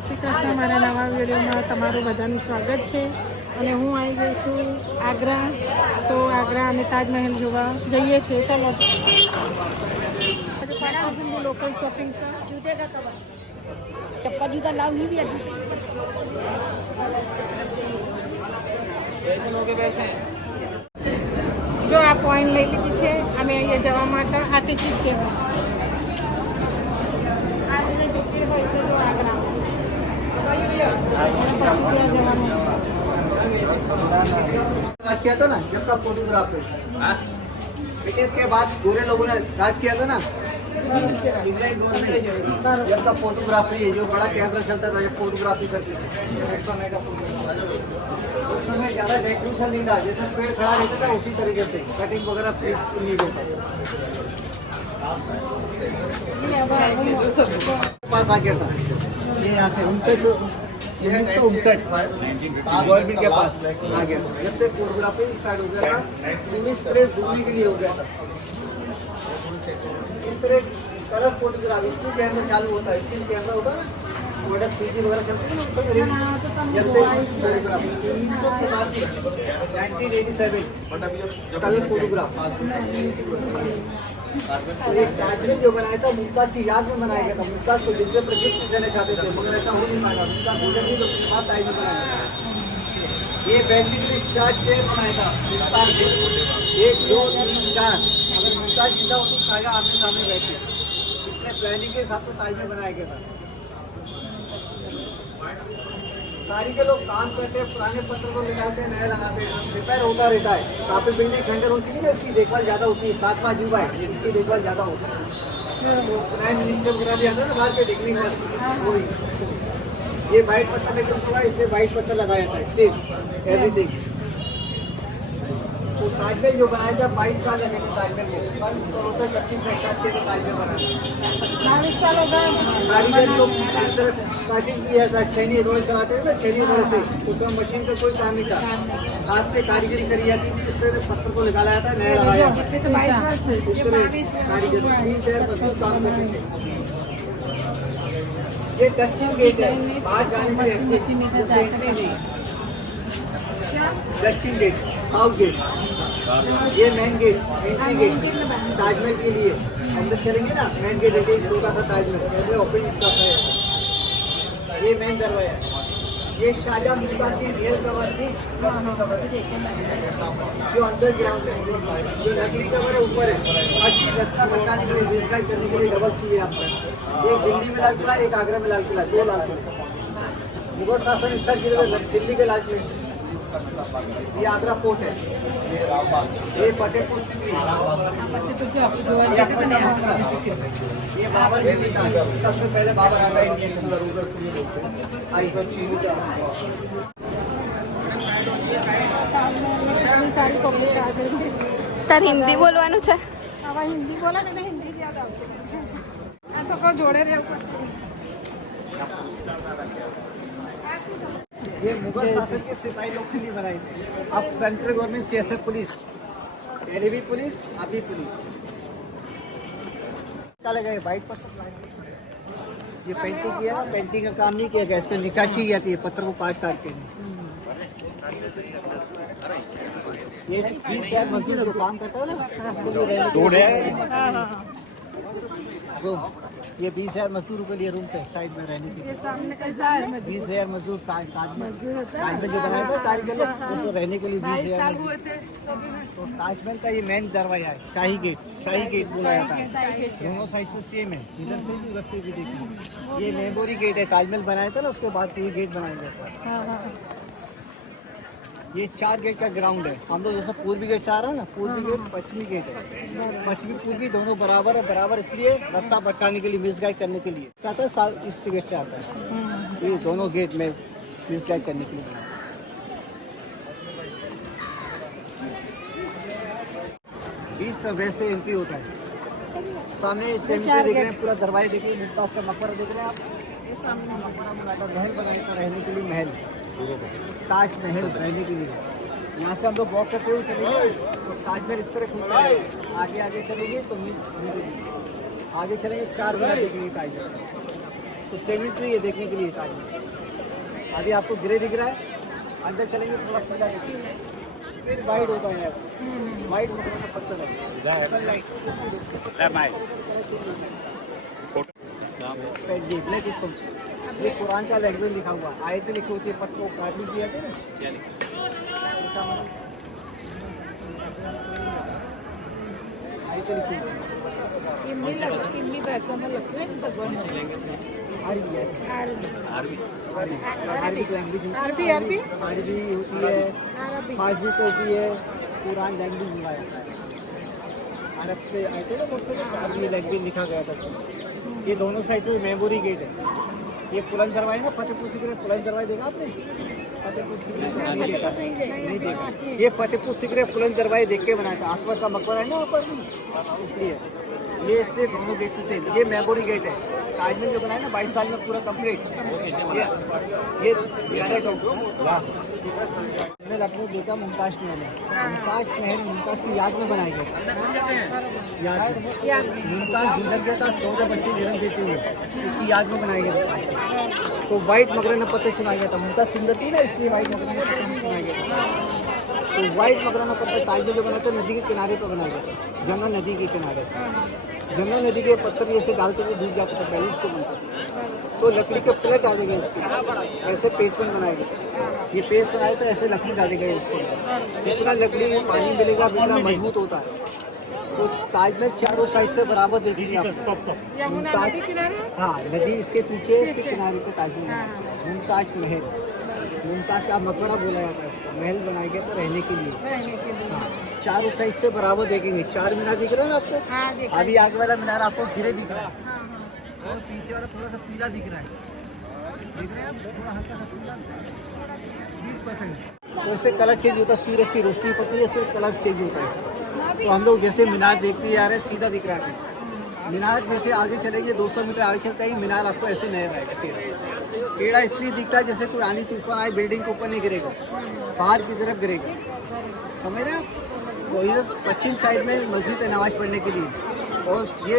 જય શ્રી કૃષ્ણ. મારા નવા વિડીયોમાં તમારું બધાનું સ્વાગત છે. અને હું આવી ગઈ છું આગ્રા. તો આગ્રા અને તાજમહેલ જોવા જઈએ છીએ. ચાલો લોકલ શોપિંગ છે. जूते का कवर चप्पा जूता लाओ नहीं भी अभी જો આ પોઈન્ટ લઈ લીધી છે અમે અહીંયા જવા માટે. આ ટિકિટ કહેવાય. આ રીતે ટિકિટ હોય છે જો આગ્રામાં. પછી ત્યાં જવાનું. राज किया था ना जब का फोटोग्राफ है ब्रिटिश के बाद पूरे लोगों ने राज किया था ना इंग्लैंड गवर्नमेंट जब का फोटोग्राफी जो बड़ा कैमरा चलता था जब फोटोग्राफी करते थे उस समय का उस समय ज़्यादा टेक्नीशियन नहीं था. जैसे पेड़ खड़ा रहता था उसी तरीके से कटिंग वगैरह नहीं होता. पास आ गया था ये यहाँ से 1959 गवर्नमेंट के पास आ गया. जब से फोटोग्राफी स्टार्ट हो गया था टूरिस्ट प्लेस घूमने के लिए हो गया था. इस तरह कलर फोटोग्राफी स्टिल कैमरा चालू होता है. स्टिल कैमरा होता है ना प्रोडक्ट पीजी वगैरह चलते हैं ना. जब से फोटोग्राफी 1987 कलर फोटोग्राफ. तो एक ताजमहल जो बनाया था मुमताज की याद में बनाया गया था. मुमताज को जिनके पर गिफ्ट देना चाहते थे मगर ऐसा हो नहीं पाया. मुमताज भोजन नहीं तो बहुत टाइम में बनाया था. ये पेंटिंग में 4 शेर बनाया था विस्तार से. 1 2 3 4. अगर मुमताज जिंदा हो तो शायद आपके सामने बैठे. इसमें प्लानिंग के हिसाब से ताजमहल बनाया गया था. कारीगर लोग काम करते हैं. पुराने पत्थर को निकालते हैं नया लगाते हैं. रिपेयर होता रहता है. काफी बिल्डिंग खंडर हो चुकी है ना इसकी देखभाल ज़्यादा होती है. 7वां अजूबा है इसकी देखभाल ज़्यादा होती है. तो प्राइम मिनिस्टर वगैरह भी आता है ना बाहर के देखने में वो भी. ये वाइट पत्थर लेकर हुआ इसलिए वाइट पत्थर लगाया था. Same everything. तो ताजमहल जो बनाया था 22 साल लगे थे ताजमहल को. 1936 में स्टार्ट किया था ताजमहल बनाना. 22 साल हो गए. कारीगर जो इस तरह स्टार्टिंग किया था छेनी रोड चलाते हैं ना छेनी रोड से. उसमें मशीन का कोई काम नहीं था. हाथ से कारीगरी करी जाती थी. इस तरह पत्थर को निकाला जाता है नया लगाया जाता है. इस तरह कारीगर 20,000 मजदूर काम करते थे. ये दक्षिण गेट है. बाहर जाने के लिए एंट्री नहीं. दक्षिण गेट साउथ गेट. ये main gate entry gate Taj Mahal के लिए. अंदर चलेंगे ना मेन गेट है. छोटा सा ताजमहल पहले ओपनिंग का है. ये मेन दरवाजा है. ये शाहजहां मुमताज की रियल कवर थी. जो अंदर ग्राउंड है जो लकड़ी कवर है ऊपर है. हर चीज रास्ता बचाने के लिए बेसगाइड करने के लिए डबल सी है यहाँ पर. एक दिल्ली में लाल किला एक आगरा में लाल किला. 2 लाल किला. मुगल शासन स्टार्ट किया दिल्ली के लाल किले. ये आगरा फोर्ट है. ये फतेहपुर सिकरी. ये बाबर भी सबसे पहले बाबर आता है. સારી પબ્લિક આવે. તાર હિન્દી બોલવાનું છે. હવે હિન્દી બોલે ને હિન્દી જ યાદ આવશે. આ તો કોઈ જોડે રહેવું પડશે. ये मुगल शासन के सिपाही लोग के लिए बनाई थी. अब सेंट्रल गवर्नमेंट सीएसएफ पुलिस पहले भी पुलिस अभी पुलिस निकाले गए. वाइट पत्थर ये पेंटिंग किया ना. पेंटिंग का काम नहीं किया गया. इसका निकाशी की जाती है पत्थर को काट काट के. ये 20,000 मजदूर जो काम करता है ना रूम. ये 20,000 मजदूरों के लिए रूम थे साइड में रहने के लिए. 20,000 मजदूर ताजमहल जो बनाया था कारीगर लोग उसको रहने के लिए 20,000. तो ताजमहल का ये मेन दरवाजा है. शाही गेट बोला जाता है. दोनों साइड से सेम है. इधर से भी उधर से भी देखिए. ये मेमोरी गेट है. ताजमहल बनाया था ना उसके बाद ये गेट बनाया जाता है. ये 4 गेट का ग्राउंड है. हम लोग जैसा पूर्वी गेट से आ रहा है ना पूर्वी गेट पश्चिमी गेट है. पश्चिमी पूर्वी दोनों बराबर है. बराबर इसलिए रास्ता भटकाने के लिए मिसगाइड करने के लिए आता है. साउथ ईस्ट गेट से आता है. ये दोनों गेट में मिसगाइड करने के लिए. बीच में वैसे एंट्री होता है. सामने देख रहे हैं पूरा दरवाजा देखिए. मुमताज का मकबरा देख रहे हैं आप. सामने मकबरा बनाया महल बनाया था रहने के लिए. महल ताजमहल रहने के लिए. यहाँ से हम लोग वॉक करते हुए चलेंगे तो ताजमहल इस तरह खुलता है. आगे चलेंगे तो आगे चलेंगे 4 मिनट देखेंगे ताजमहल. तो सेमेंट्री है देखने के लिए ताजमहल। अभी आपको ग्रे दिख रहा है, अंदर चलेंगे थोड़ा पीला दिखेगा, फिर वाइट होता है। वाइट होता है पत्थर है। ये ब्लैक स्टोन, ये कुरान का लैंग्वेज लिखा हुआ, आयतें लिखी होती है, पत्थर को काटने किया थे ना। आयतें लिखी हुई अरबिक लैंग्वेज अरबी अरबी होती है, फारसी तो होती है, कुरान लैंग्वेज हुआ है। अरब से आए थे ना बहुत सारे, अरबी लैंग्वेज लिखा गया था इसमें। ये दोनों साइड से मेमोरी गेट है। ये बुलंद दरवाजे ना, फतेहपुर सीकरी बुलंद दरवाजे देखा आपने? फतेहपुर सीकरी नहीं देखा, नहीं देखा। ये फतेहपुर सीकरी बुलंद दरवाजे देख के बनाया था। अकबर का मकबरा है ना ऊपर, इसलिए ये इसलिए दोनों गेट से सेम। ये मेमोरी गेट है। ताजमहल जो बनाया ना 22 साल में पूरा कंप्लीट। ये ग्रेनाइट होगा। महल आपने देखा मुमताज महल है। मुमताज महल मुमताज की याद में बनाया गया। याद मुमताज गुजर गया था 14 बच्चे जन्म देते हुए, उसकी याद में बनाया गया था। तो वाइट मकराना पत्थर सुनाया गया था। मुमताज सुंदर थी ना, इसलिए वाइट मकराना पत्थर सुनाया गया था। तो वाइट मकराना पत्थर ताजमहल जो बना था नदी के किनारे पर बनाया गया था, जमुना नदी के किनारे। जमुना नदी के पत्थर जैसे डालते हुए डूब जाता था, पहले इसको बनता था। तो लकड़ी के प्लेट डालेंगे इसके, ऐसे पेस्टमेंट बनाएंगे। ये पेस्ट बनाए तो ऐसे लकड़ी डालेंगे इसको। जितना लकड़ी में पानी मिलेगा उतना मजबूत होता है। तो ताजमहल चारों साइड से बराबर देखेंगे आपको। हाँ, नदी इसके पीछे, इसके किनारे पे ताजमहल। मुमताज महल, मुमताज का मकबरा बोला जाता है इसको। महल बनाया गया था रहने के लिए। हाँ, चारों साइड से बराबर देखेंगे। 4 मीनार दिख रहा है ना आपको? अभी आगे वाला मीनार आपको घिरे दिख रहा है, और पीछे वाला थोड़ा सा पीला दिख रहा है। देख रहे हैं आप? थोड़ा हल्का सा पीला, 20%। तो इससे कलर चेंज होता है, सूरज की रोशनी पड़ती है, इससे कलर चेंज होता है। तो हम लोग जैसे मीनार देखते आ रहे हैं, सीधा दिख रहा है। मीनार जैसे आगे चलेंगे 200 मीटर आगे चलता है, मीनार आपको ऐसे नजर आएगा। टेढ़ा इसलिए दिखता है जैसे कोई आंधी तूफान आए, बिल्डिंग के ऊपर नहीं गिरेगा, बाहर की तरफ गिरेगा। समझ रहे हैं? तो इधर पश्चिम साइड में मस्जिद है नमाज पढ़ने के लिए, और ये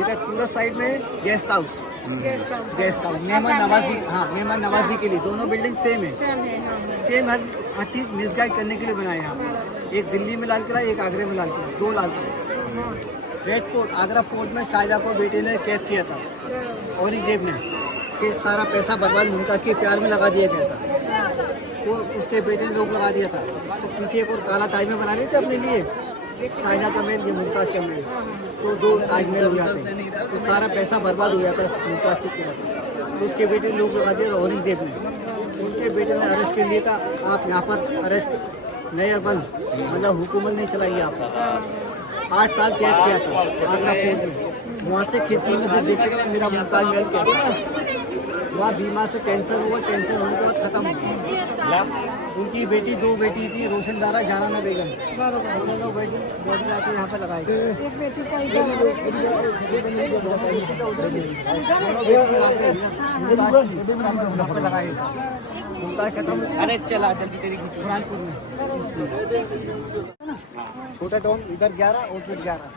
इधर पूरा साइड में गेस्ट हाउस मेहमान नवाजी। हाँ, मेहमान नवाजी के लिए दोनों बिल्डिंग सेम है। सेम हर चीज़ मिसगाइड करने के लिए बनाए हैं। एक दिल्ली में लाल किला, एक आगरा में लाल किला, 2 लाल किले। रेड फोर्ट, आगरा फोर्ट में शाहजहां को बेटे ने कैद किया था, औरंगजेब ने, कि सारा पैसा बर्बाद मुमताज़ के प्यार में लगा दिया गया था। तो उसके बेटे ने रोक लगा दिया था। तो पीछे एक और काला ताजमहल बना लिए थे अपने लिए, शाहजहां का महल, ये मुमताज़ का महल। तो 2 ताजमहल हो जाते हैं। तो सारा पैसा बर्बाद हो जाता है मुमताज़ के प्यार में। तो उसके बेटे ने रोक लगा दिया औरंगजेब ने। उनके बेटे ने अरेस्ट कर लिया था। आप यहाँ पर अरेस्ट नहीं, बंद मतलब हुकूमत नहीं चलाई आप। 8 साल कैद किया था आगरा फोर्ट में। वहाँ से खिड़की में से देखते थे मेरा मुमताज महल कैसा। वहाँ बीमार से कैंसर हुआ, कैंसर होने के बाद खत्म हो गया। उनकी बेटी, 2 बेटी थी, रोशनदारा, जहानारा बेगम। दोनों लोग बॉडी लाके यहाँ पर लगाए गए। अरे चला जल्दी तेरी बुरहानपुर में छोटा टाउन, इधर 11 और फिर 11,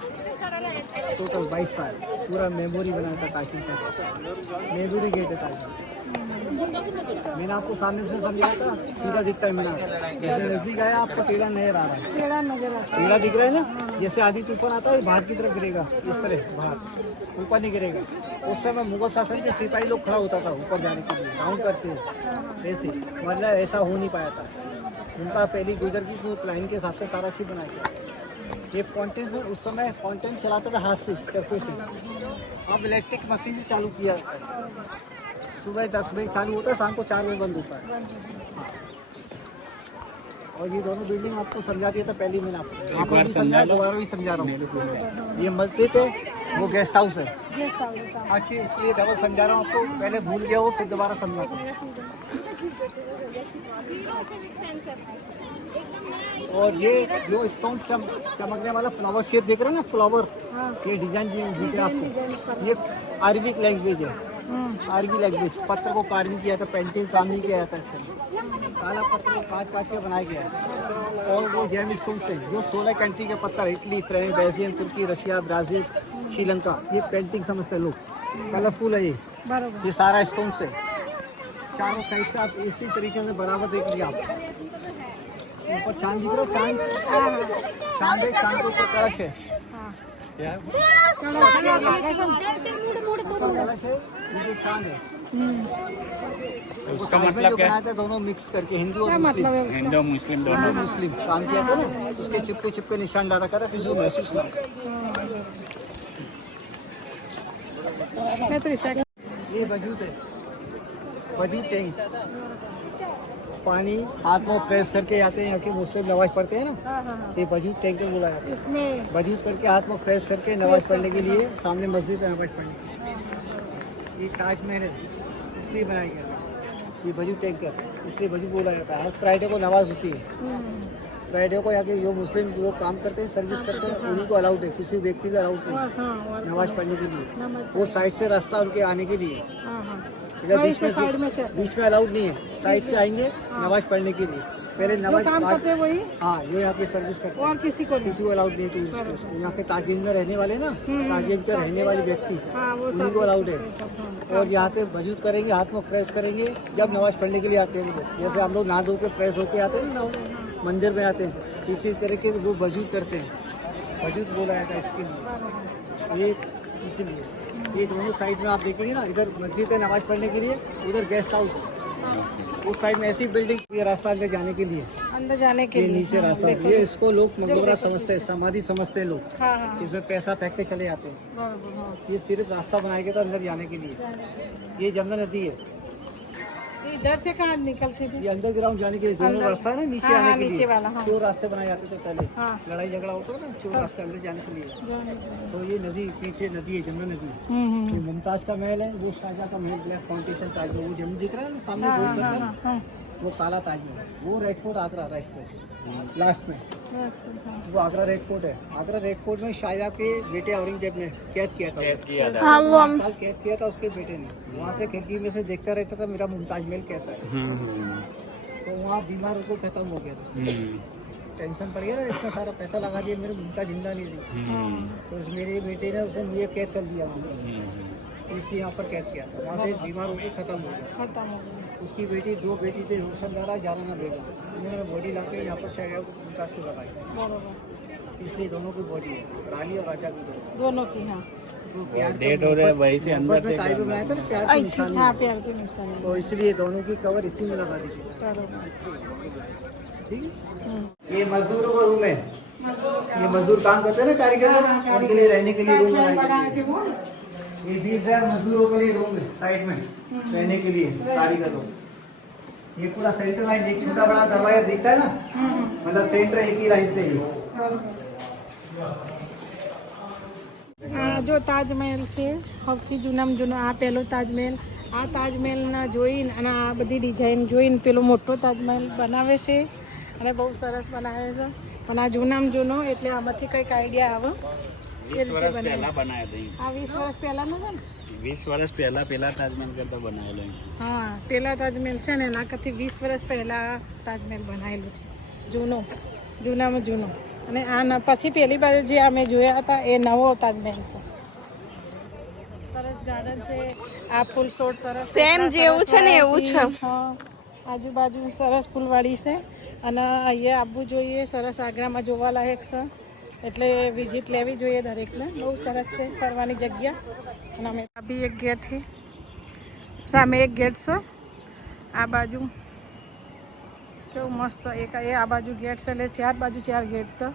टोटल 22 साल पूरा मेमोरी बनाया था ताजमहल का। मेमोरी गेट है ताजमहल। मैंने आपको सामने से समझाया था, सीधा दिखता है मीनार। जैसे नजदीक आया आपको टेढ़ा नजर आ रहा है, टेढ़ा दिख रहा है ना। जैसे आधी तूफान आता है बाहर की तरफ गिरेगा, इस तरह बाहर, ऊपर नहीं गिरेगा। उस समय मुगल शासन के सिपाही लोग खड़ा होता था ऊपर जाने के लिए, राउंड करते ऐसे, मतलब ऐसा हो नहीं पाया था। उनका पहली गुजर की तो प्लानिंग के हिसाब से सारा सी बनाया था। ये फाउंटेन से उस समय फाउंटेन चलाता था हाथ से, चरखों से। अब इलेक्ट्रिक मशीन से चालू किया जाता है। सुबह 10 बजे चालू होता है, शाम को 4 बजे बंद होता है। हाँ। और ये दोनों बिल्डिंग आपको समझा दिया था पहले मैंने आपको, आपको भी समझाया, दोबारा भी समझा रहा हूँ। ये मस्जिद है, वो गेस्ट हाउस है। अच्छी इसलिए डबल समझा रहा हूँ आपको, पहले भूल गया हो फिर दोबारा समझा। और ये जो स्टोन चमकने वाला फ्लावर शेप देख रहे हैं ना, फ्लावर, ये डिजाइन दिख रहा है आपको, ये अरबिक लैंग्वेज है। अरबी लैंग्वेज, पत्थर को कार्विंग किया था, पेंटिंग काम नहीं किया जाता इसके, काला पत्थर को काट के बनाया गया है। और वो जेम स्टोन से जो 16 कंट्री के पत्थर, इटली, फ्रांस, बेल्जियम, तुर्की, रशिया, ब्राज़ील, श्रीलंका, ये पेंटिंग समझते हैं लोग, कलरफुल है ये। बराबर ये सारा स्टोन से चारों साइड से आप इसी तरीके से बराबर देख लीजिए आप। ऊपर चांद दिख रहा है, चांद है, चांद के ऊपर कलश है। क्या कलश है, ये चांद है। उसका मतलब क्या है? दोनों मिक्स करके हिंदू और मुस्लिम, हिंदू मुस्लिम हिंदू मुस्लिम काम किया था ना, उसके चिपके चिपके निशान डाला करा किसी को महसूस ना हो। मैं तो इसका ये वजूद है, वजूद टैंक, पानी हाथ में फ्रेश करके आते हैं यहाँ के मुस्लिम नमाज पढ़ते हैं ना, ये वजूद टैंकर बुलाया जाता है। इसमें वजूद करके हाथ में फ्रेश करके नमाज पढ़ने के लिए सामने मस्जिद है नमाज पढ़ने के लिए। ये ताजमहल है, इसलिए बनाया गया था ये वजूद टैंकर, इसलिए वजूद बोला जाता है। हर फ्राइडे को नमाज होती है, फ्राइडे को यहाँ के जो मुस्लिम जो काम करते हैं, सर्विस करते हैं, उन्हीं को अलाउड है, किसी व्यक्ति को अलाउड नहीं नमाज पढ़ने के लिए। वो साइड से रास्ता उनके आने के लिए, इधर बीच में अलाउड नहीं है, साइड से आएंगे नमाज पढ़ने के लिए। पहले नमाज काम करते हैं वही हाँ, जो यहाँ की सर्विस करते हैं, और किसी को किसी को अलाउड नहीं टूरिस्ट को। यहाँ के ताजिन में रहने वाले ना, ताजिन में रहने वाले व्यक्ति उन्हीं को अलाउड है। और यहाँ से वजूद करेंगे, हाथ में फ्रेश करेंगे जब नमाज पढ़ने के लिए आते हैं लोग। जैसे हम लोग नहा धो के फ्रेश होके आते हैं ना, मंदिर में आते हैं, इसी तरीके से वो वजूद करते हैं। वजूद बोला जाता है इसके लिए, ये इसीलिए। ये दोनों साइड में आप देखेंगे ना, इधर मस्जिद है नमाज पढ़ने के लिए, उधर गेस्ट हाउस है, उस साइड में ऐसी बिल्डिंग। ये रास्ता अंदर जाने के लिए, अंदर जाने के ये लिए नीचे रास्ता, ये इसको लोग मकबरा समझते हैं, समाधि समझते हैं लोग, इसमें पैसा फेंक के चले जाते हैं। ये सिर्फ रास्ता बनाया गया था अंदर जाने के लिए। ये जमुना नदी है, इधर से कहाँ निकलती थी? ये अंडरग्राउंड जाने के लिए दोनों रास्ता है ना, नीचे आने के नीचे लिए वाला, चोर रास्ते बनाए जाते थे पहले, लड़ाई झगड़ा होता था ना, चोर रास्ते अंदर जाने के लिए। तो ये नदी पीछे नदी है, जमुना नदी। ये मुमताज का महल है, वो शाहजहाँ का महल, ब्लैक फाउंडेशन ताजमहल, वो जमीन दिख रहा है ना सामने बोल सकते हैं, वो काला ताजमहल, वो red fort Agra, red fort last में, वो आगरा रेड फोर्ट है। आगरा रेड फोर्ट में शाहजहाँ के बेटे औरंगजेब ने कैद किया था, हाँ वो 8 साल कैद किया था उसके बेटे ने। वहाँ से खिड़की में से देखता रहता था मेरा मुमताज महल कैसा है। तो वहाँ बीमार होकर खत्म हो गया था, टेंशन पड़ गया ना, इतना सारा पैसा लगा दिया, मेरे मुमताज जिंदा नहीं रही। तो उस मेरे बेटे ने उसने मुझे कैद कर दिया, इसलिए यहाँ पर कैद किया था। वहाँ से बीमार होकर खत्म हो गया। उसकी बेटी, 2 बेटी थे, रोशनदारा, जाराना बेगम, उन्होंने बॉडी ला के यहाँ पर शाहजहाँ मुमताज को लगाई, इसलिए दोनों की बॉडी है, रानी और राजा की दोनों की। हाँ, तो प्यार डेट हो रहा है वही से अंदर से तारीफ बनाया था ना, प्यार की निशानी हाँ, है। प्यार की निशानी। तो इसलिए दोनों की कवर इसी में लगा दीजिए, ठीक है। ये मजदूरों का रूम है, ये मजदूर काम करते हैं ना, कारीगर लोग, उनके लिए रहने के लिए रूम बनाए गए। ये 20,000 मजदूरों के लिए रूम है साइड में रहने के लिए, कारीगर लोग। ये पूरा सेंटर लाइन, एक छोटा बड़ा दरवाजा दिखता है ना, मतलब सेंटर एक ही लाइन से ही। जो તાજમહેલ છે સૌથી જૂનામાં જૂનો આ પહેલો તાજમહેલ. આ તાજમહેલના જોઈને અને આ બધી ડિઝાઇન જોઈને પેલો મોટો તાજમહેલ બનાવે છે અને બહુ સરસ બનાવે છે. પણ આ જૂનામાં જૂનો એટલે આમાંથી કંઈક આઈડિયા આવે. 20 વર્ષ પહેલા બનાવ્યા હતા. આ 20 વર્ષ પહેલાંનો છે ને? 20 વર્ષ પહેલા પેલા તાજમહેલ કરતા બનાવેલો. હા, પેલા તાજમહેલ છે ને એના કરતી 20 વર્ષ પહેલાં તાજમહેલ બનાવેલું છે, જૂનો, જૂનામાં જૂનો. અને આ પછી પહેલી બાજુ જે અમે જોયા હતા એ નવો તાજમહેલ છે. સરસ ગાર્ડન છે, આ ફૂલ છોડ સરસ સેમ જેવું છે ને એવું છે. હા, આજુબાજુ સરસ ફૂલવાડી છે અને અહીંયા આવવું જોઈએ. સરસ આગ્રામાં જોવાલાયક છે એટલે વિઝિટ લેવી જોઈએ દરેકને. બહુ સરસ છે ફરવાની જગ્યા. અને અમે આ બી એક ગેટ છે, સામે એક ગેટ છે, આ બાજુ કેવું મસ્ત એક એ આ બાજુ ગેટ છે એટલે 4 બાજુ 4 ગેટ છે.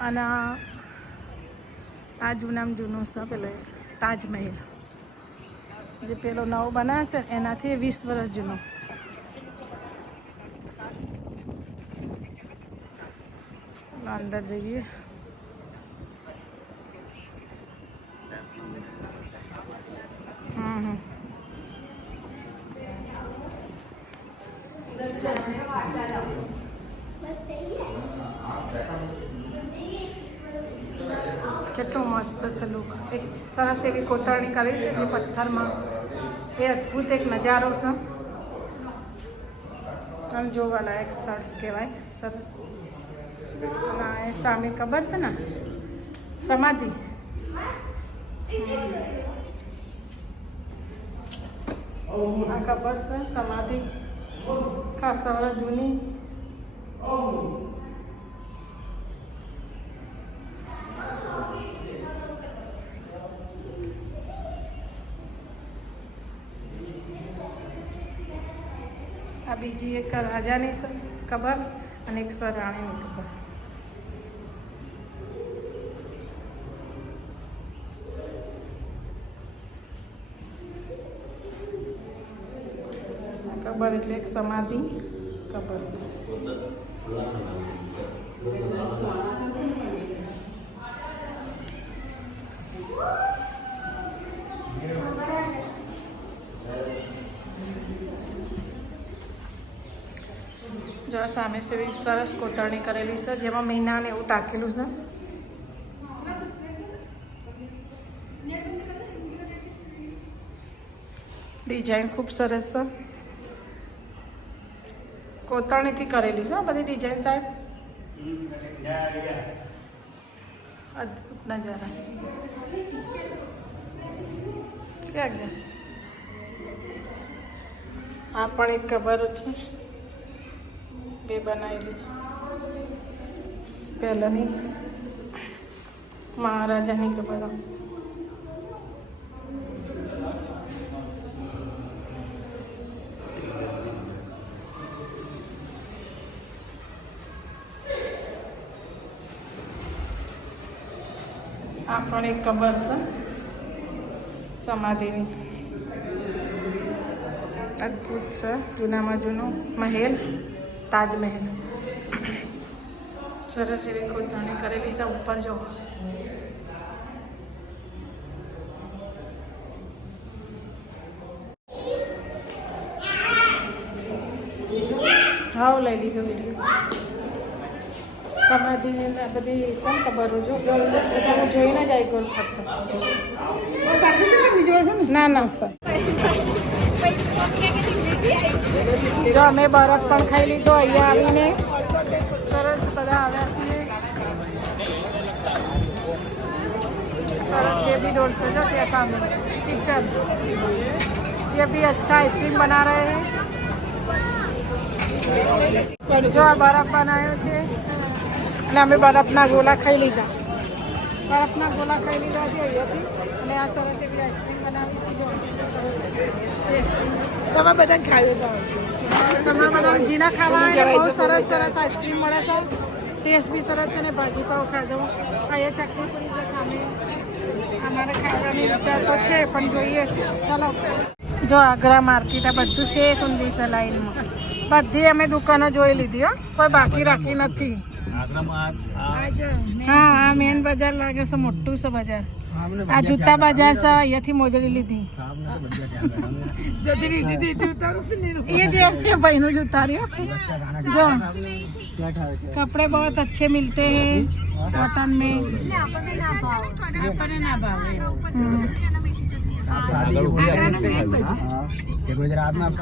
અને આ જૂનામાં જૂનું છે પેલો તાજમહેલ જે પેલો નવો બનાવે છે એનાથી 20 વર્ષ જૂનો. અંદર જઈએ. કેટલું મસ્ત છે લુક. એક સરસ એવી કોતરણી કરી છે જે પથ્થરમાં. એ અદ્ભુત એક નજારો છે અને જોવાલાયક સ્થળ કહેવાય. સરસ. અને એ સામે ખબર છે ને સમાધિ, આ ખબર છે સમાધિ ખાસ સરસ જૂની. આ બીજી એક રાજાની ખબર અને એક રાણીની ખબર. કબર એટલે એક સમાધિ કબર. જો આ સામે સેવી સરસ કોતરણી કરેલી છે જેમાં મહિના ને એવું ટાંકેલું છે. ડિઝાઇન ખૂબ સરસ છે. કોતરણીથી કરેલી છે બધી ડિઝાઇન સાહેબ. અદ્ભુત નજારા. ક્યાં ગયા? આ પણ એક ખબર છે બે બનાવેલી પહેલાની મહારાજાની ખબર. આ પણ એક કબર છે સમાધિની. અદ્ભુત છે. જૂનામાં જૂનો મહેલ, તાજમહેલ. સરસ એવી કોતરણી કરેલી છે. ઉપર જો હાવ લઈ લીધો વિડીયો. સમાધિની અંદર બધી પણ ખબર જો તમે જોઈને જ આવી ગયો ફક્ત. ના ના જો અમે બરફ પણ ખાઈ લીધો. અહીંયા આવીને સરસ બધા આવ્યા છીએ. सरस बेबी डॉल से जो क्या सामने किचन ये भी अच्छा आइसक्रीम बना रहे हैं. जो आ बर्फ बनायो છે અને અમે બરફના ગોલા ખાઈ લીધા. બરફના ગોલા ખાઈ લીધા છે અહીંયાથી. અને આ સરસ એવી આઈસ્ક્રીમ બનાવી છે. જો સરસ ટેસ્ટી. તમે બધા ખાઈ લો. તમારા બધા જીના ખાવા બહુ સરસ સરસ આઈસ્ક્રીમ મળે છે. ટેસ્ટ બી સરસ છે ને ભાજી પાવ ખાધો. અહીંયા ચટણી પૂરી છે સામે. અમારે ખાવાની વિચાર તો છે પણ જોઈએ છે. ચાલો જો આગ્રા માર્કેટ આ બધું છે ઊંધી છે લાઈનમાં. બધી અમે દુકાનો જોઈ લીધી હો, કોઈ બાકી રાખી નથી. હા આ મેન બજાર લાગે છે, મોટું છે બજાર. આ જૂતા બજાર છે, અહીંયાથી મોજડી લીધી. ये जो भाई नो जो उतारियो जो कपड़े बहुत अच्छे मिलते हैं कॉटन में. गुजरात में